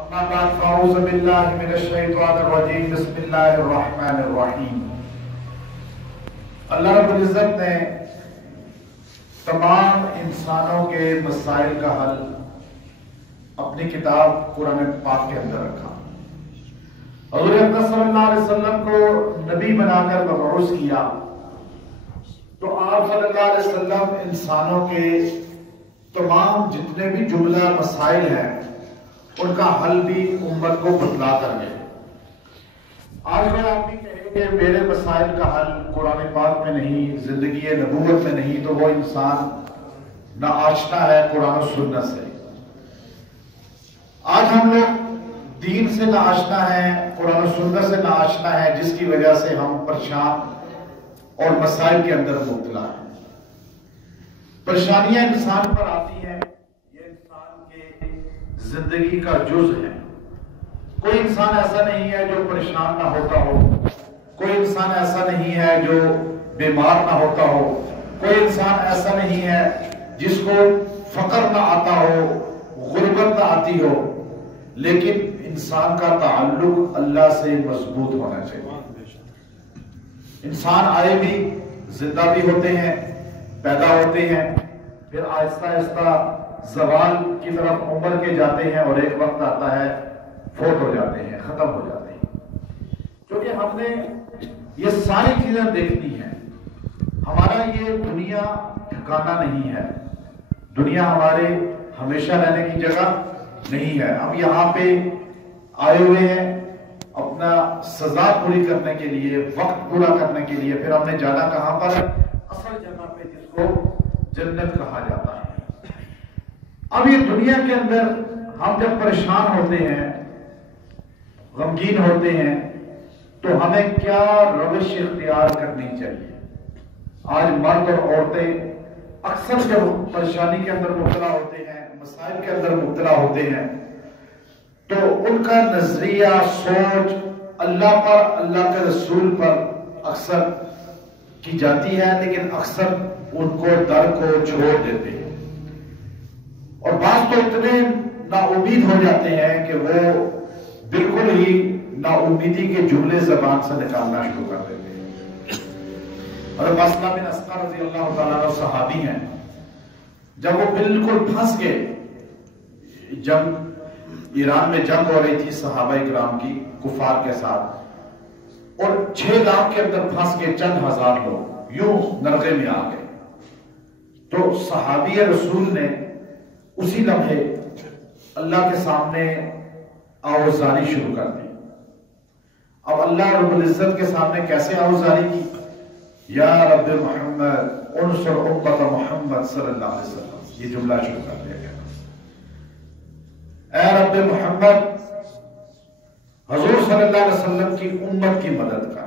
اما بعد فاعوذ باللہ من الشیطان الرجیم بسم اللہ الرحمن الرحیم۔ اللہ رب العزت نے تمام انسانوں کے مسائل کا حل اپنی کتاب قرآن پاک کے اندر رکھا۔ حضور اکرم صلی اللہ علیہ وسلم کو نبی بنا کر مبعوث کیا تو آپ صلی اللہ علیہ وسلم انسانوں کے تمام جتنے بھی جملہ مسائل ہیں ان کا حل بھی امت کو بتلا کر گئے۔ آج اگر آپ بھی کہیں کہ میرے مسائل کا حل قرآن پاک میں نہیں، زندگی نبوت میں نہیں، تو وہ انسان نہ آشنا ہے قرآن و سنت سے۔ آج ہم لوگ دین سے نہ آشنا ہیں، قرآن و سنت سے نہ آشنا ہے، جس کی وجہ سے ہم پریشان اور مسائل کے اندر مبتلا ہیں۔ پریشانیاں انسان پر آتی ہیں، زندگی کا جز ہے۔ کوئی انسان ایسا نہیں ہے جو پریشان نہ ہوتا ہو، کوئی انسان ایسا نہیں ہے جو بیمار نہ ہوتا ہو، کوئی انسان ایسا نہیں ہے جس کو فقر نہ آتا ہو، غربت نہ آتی ہو، لیکن انسان کا تعلق اللہ سے مضبوط ہونا چاہیے۔ انسان آئے بھی زندہ بھی ہوتے ہیں، پیدا ہوتے ہیں، پھر آہستہ آہستہ زوال کی طرف عمر کے جاتے ہیں اور ایک وقت آتا ہے فوت ہو جاتے ہیں، ختم ہو جاتے ہیں۔ کیونکہ ہم نے یہ ساری چیزیں دیکھنی ہیں۔ ہمارا یہ دنیا ٹھکانہ نہیں ہے، دنیا ہمارے ہمیشہ رہنے کی جگہ نہیں ہے۔ ہم یہاں پہ آئے ہوئے ہیں اپنا سزا پوری کرنے کے لیے، وقت پورا کرنے کے لیے، پھر ہم نے جانا کہاں پر؟ اصل جگہ پہ، جس کو جنت کہا جاتا ہے۔ اب یہ دنیا کے اندر ہم جب پریشان ہوتے ہیں، غمگین ہوتے ہیں، تو ہمیں کیا روش اختیار کرنی چاہیے؟ آج مرد اور عورتیں اکثر جب پریشانی کے اندر مبتلا ہوتے ہیں، مسائل کے اندر مبتلا ہوتے ہیں، تو ان کا نظریہ، سوچ اللہ پر، اللہ کے رسول پر اکثر کی جاتی ہے، لیکن اکثر ان کو در کو چھوڑ دیتے ہیں۔ اور بعض تو اتنے نا امید ہو جاتے ہیں کہ وہ بالکل ہی نا امیدی کے جملے زبان سے نکالنا شروع کر دیتے ہیں۔ حضرت اسما بن اسقر رضی اللہ تعالیٰ عنہ صحابی ہیں، جب وہ بالکل پھنس گئے، جنگ ایران میں جنگ ہو رہی تھی صحابہ کرام کی کفار کے ساتھ، اور 6 لاکھ کے اندر پھنس گئے چند ہزار لوگ، یوں نرغے میں آ گئے، تو صحابی رسول نے اسی لمحے اللہ کے سامنے آوازاری شروع کر دی۔ اب اللہ رب العزت کے سامنے کیسے آوازاری کی؟ یا رب محمد انصر امت محمد صلی اللہ علیہ وسلم، یہ جملہ شروع کر دیا گیا۔ اے رب محمد، حضور صلی اللہ علیہ وسلم کی امت کی مدد کر۔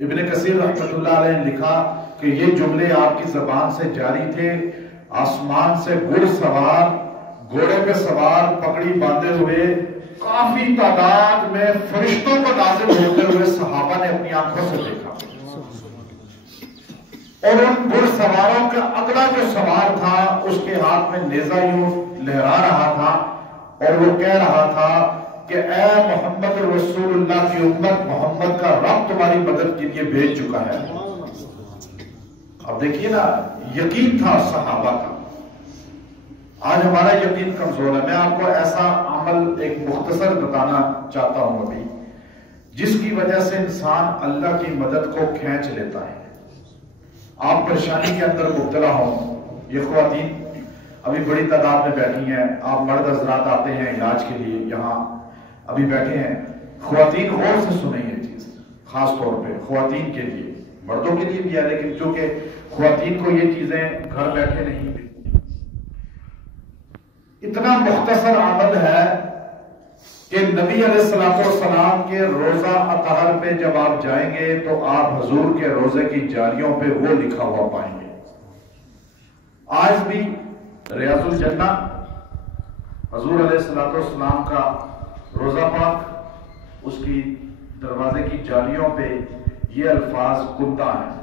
ابن کثیر رحمۃ اللہ علیہ نے لکھا کہ یہ جملے آپ کی زبان سے جاری تھے، آسمان سے گھڑ سوار، گھوڑے پہ سوار، پگڑی باندھے ہوئے کافی تعداد میں فرشتوں کو نازل ہوتے ہوئے صحابہ نے اپنی آنکھوں سے دیکھا، اور ان گھڑ سواروں کا اگلا جو سوار تھا اس کے ہاتھ میں نیزہ یوں لہرا رہا تھا، اور وہ کہہ رہا تھا کہ اے محمد رسول اللہ کی امت، محمد کا رب تمہاری مدد کے لیے بھیج چکا ہے۔ اب دیکھیے نا، یقین تھا صحابہ کا۔ آج ہمارا یقین کمزور ہے۔ میں آپ کو ایسا عمل ایک مختصر بتانا چاہتا ہوں ابھی، جس کی وجہ سے انسان اللہ کی مدد کو کھینچ لیتا ہے۔ آپ پریشانی کے اندر مبتلا ہوں، یہ خواتین ابھی بڑی تعداد میں بیٹھی ہیں، آپ مرد حضرات آتے ہیں علاج کے لیے، یہاں ابھی بیٹھے ہیں، خواتین غور سے سنیں یہ چیز، خاص طور پہ خواتین کے لیے، مردوں کے لیے بھی ہے، لیکن چونکہ خواتین کو یہ چیزیں گھر بیٹھے نہیں ملتی۔ اتنا مختصر عمل ہے کہ نبی علیہ السلام کے روزہ اطہر پہ جب آپ جائیں گے تو آپ حضور کے روزے کی جاریوں پہ وہ لکھا ہوا پائیں گے۔ آج بھی ریاض الجنہ حضور علیہ السلام کا روزہ پاک، اس کی دروازے کی جالیوں پہ یہ الفاظ کندہ ہیں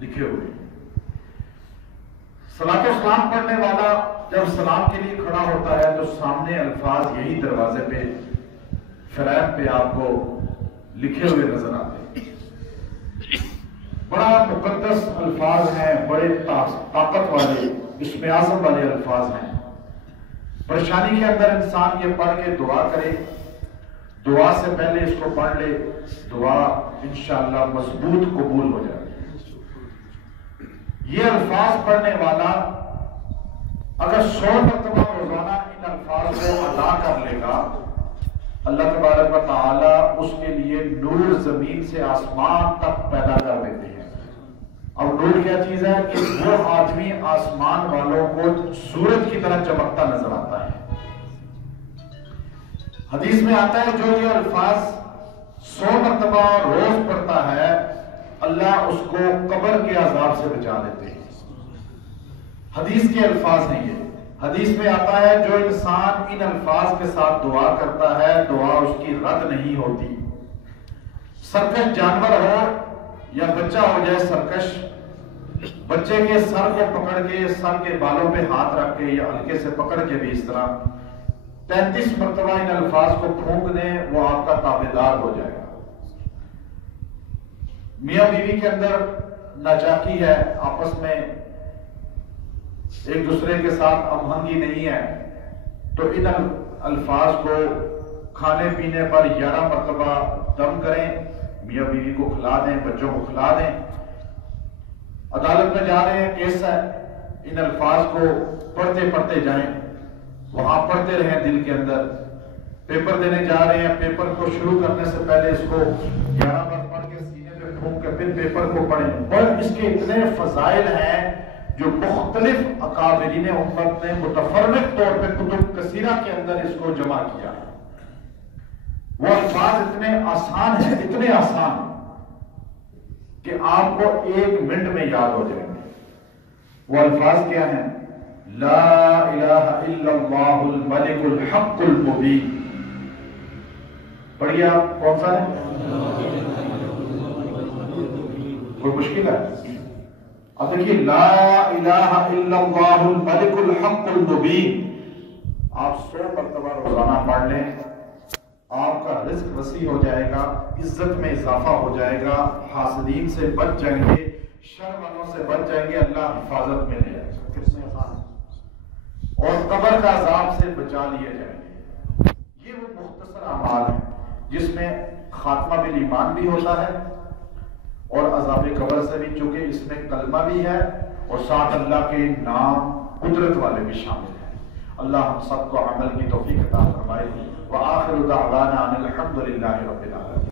لکھے ہوئے۔ صلاۃ و سلام پڑھنے والا جب سلام کے لیے کھڑا ہوتا ہے تو سامنے الفاظ یہی دروازے پہ فریم پہ آپ کو لکھے ہوئے نظر آتے ہیں. بڑا مقدس الفاظ ہیں، بڑے طاقت والے، اسم اعظم والے الفاظ ہیں. پریشانی کے اندر انسان یہ پڑھ کے دعا کرے، دعا سے پہلے اس کو پڑھ لے، دعا انشاءاللہ مضبوط قبول ہو جائے. یہ الفاظ پڑھنے والا اگر 100 مرتبہ روزانہ ان الفاظ کو ادا کر لے گا، اللہ تبارک و تعالی اس کے لیے نور زمین سے آسمان تک پیدا کر دیتے ہیں. اب نور کیا چیز ہے کہ وہ آدمی آسمان والوں کو سورج کی طرح چمکتا نظر آتا ہے. حدیث میں آتا ہے جو یہ الفاظ 100 مرتبہ روز پڑھتا ہے، اللہ اس کو قبر کے عذاب سے بچا لیتے ہیں. حدیث کے الفاظ ہیں یہ. حدیث میں آتا ہے جو انسان ان الفاظ کے ساتھ دعا کرتا ہے، دعا اس کی رد نہیں ہوتی. سرکش جانور ہو یا بچہ ہو جائے سرکش، بچے کے سر کو پکڑ کے، سر کے بالوں پہ ہاتھ رکھ کے یا ہلکے سے پکڑ کے بھی اس طرح 33 مرتبہ ان الفاظ کو پھونک دیں، وہ آپ کا تابعدار ہو جائے گا. میاں بیوی کے اندر ناچاکی ہے، آپس میں ایک دوسرے کے ساتھ ہمہنگی نہیں ہے، تو ان الفاظ کو کھانے پینے پر 11 مرتبہ دم کریں، میاں بیوی کو کھلا دیں، بچوں کو کھلا دیں. عدالت میں جا رہے ہیں، کیس ہے، ان الفاظ کو پڑھتے پڑھتے جائیں، وہاں پڑھتے رہیں دل کے اندر. پیپر دینے جا رہے ہیں، پیپر کو شروع کرنے سے پہلے اس کو 11 بار پڑھ کے سینے پہ پھونک کے پھر پیپر کو پڑھیں. اور اس کے اتنے فضائل ہیں جو مختلف اکابرین امت نے متفرق طور پہ کتب کثیرہ کے اندر اس کو جمع کیا. وہ الفاظ اتنے آسان ہیں، اتنے آسان کہ آپ کو 1 منٹ میں یاد ہو جائیں گے. وہ الفاظ کیا ہیں؟ لا الہ الا اللہ الملک الحق المبین. پڑھیے آپ، کون سا ہے؟ کوئی مشکل ہے؟ اب دیکھیے، لا الہ الا اللہ الملک الحق المبین. آپ 100 مرتبہ روزانہ پڑھ لیں، آپ کا رزق وسیع ہو جائے گا، عزت میں اضافہ ہو جائے گا، حاسدین سے بچ جائیں گے، شر والوں سے بچ جائیں گے، اللہ حفاظت میں لے جائے گا. کتنے آسان ہے. اور قبر کا عذاب سے بچا لیے جائیں گے. یہ وہ مختصر اعمال ہیں جس میں خاتمہ بالایمان بھی ہوتا ہے اور عذاب قبر سے بھی، چونکہ اس میں کلمہ بھی ہے اور ساتھ اللہ کے نام قدرت والے بھی شامل ہیں. اللہ ہم سب کو عمل کی توفیق عطا فرمائے. وآخر دعوانا ان الحمد للہ رب العالمین.